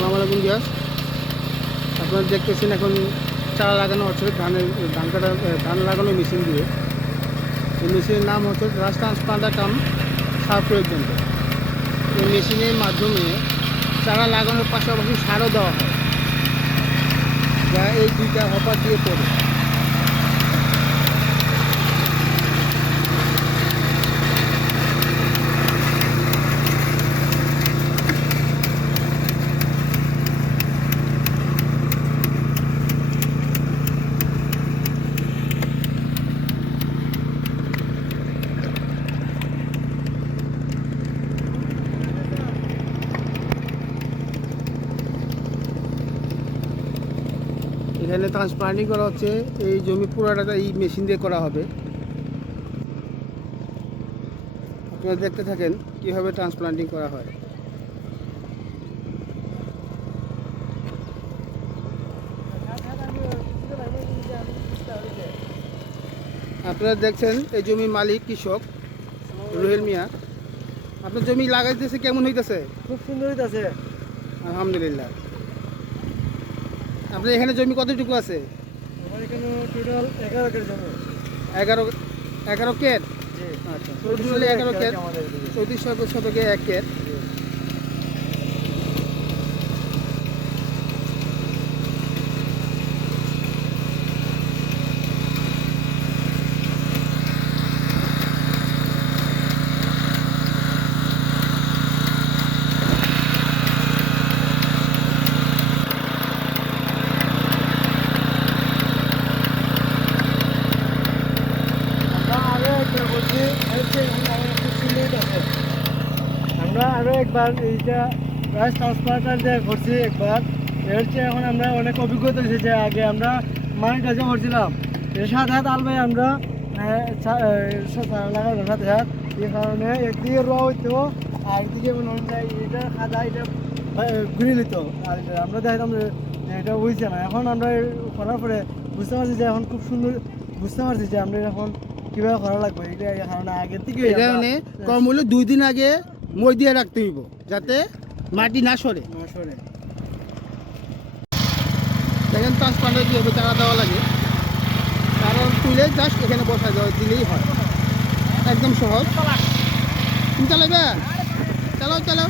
সালাম আলাইকুম গ্যাস আপনারা দেখতেছেন এখন চারা লাগানো হচ্ছে ধানের, ধান কাটা ধান লাগানো মেশিন দিয়ে। এই মেশিনের নাম হচ্ছে রাস ট্রান্সপ্লান্টার কাম সার প্রয়োগ যন্ত্র এই মেশিনের মাধ্যমে চারা লাগানোর পাশাপাশি সারও দেওয়া হয়। যা এই দুইটা হপার দিয়ে পড়ে। এখানে ট্রান্সপ্লান্টিং করা হচ্ছে এই জমি পুরাটা এই মেশিন দিয়ে করা হবে। আপনারা দেখতে থাকেন কীভাবে ট্রান্সপ্লান্টিং করা হয়। আপনারা দেখছেন এই জমি মালিক কৃষক রুহেল মিয়া। আপনার জমি লাগাইতেছে কেমন হইতেছে? খুব সুন্দর হইতেছে। আলহামদুলিল্লাহ। আপনার এখানে জমি কতটুকু আছে? আমার এখানে টোটাল এগারো জমি এগারো এগারো কেট জি। আচ্ছা চৌত্রিশ এগারো এদিকে। চৌত্রিশ শতকে এক কেট জি। আমরা আরও একবার বলছি এর চেয়ে আমাদের খুব সুন্দর হইতাছে। আমরা আরও একবার এইটা রাইস ট্রান্সপ্লান্টার যে করছি একবার এর চেয়ে এখন আমরা অনেক অভিজ্ঞতা হয়েছে যে আগে আমরা মায়ের কাছে করছিলাম। এর সাথে সাথে আলবাই আমরা লাগানোর সাথে সাথে। এই কারণে একদিকে রোয়া হইতো আর একদিকে মনে এটা খাদা এটা ঘুরে নিত আর আমরা দেখলাম যে এটা হয়েছে না। এখন আমরা করার পরে বুঝতে পারছি যে এখন খুব সুন্দর বুঝতে পারছি যে আমরা এখন কীভাবে করা লাগবে। এটা এই কারণে আগের থেকে কম হলে দুই দিন আগে মই দিয়ে রাখতে হইব যাতে মাটি না সরে। নশরে দেখেন ট্রান্সপ্লান্টার কীভাবে চারা দেওয়া লাগে। কারণ তুলে জাস্ট এখানে বসা দেওয়া দিলেই হয়। একদম সহজ। তুমি চালাইবে? চালাও চালাও।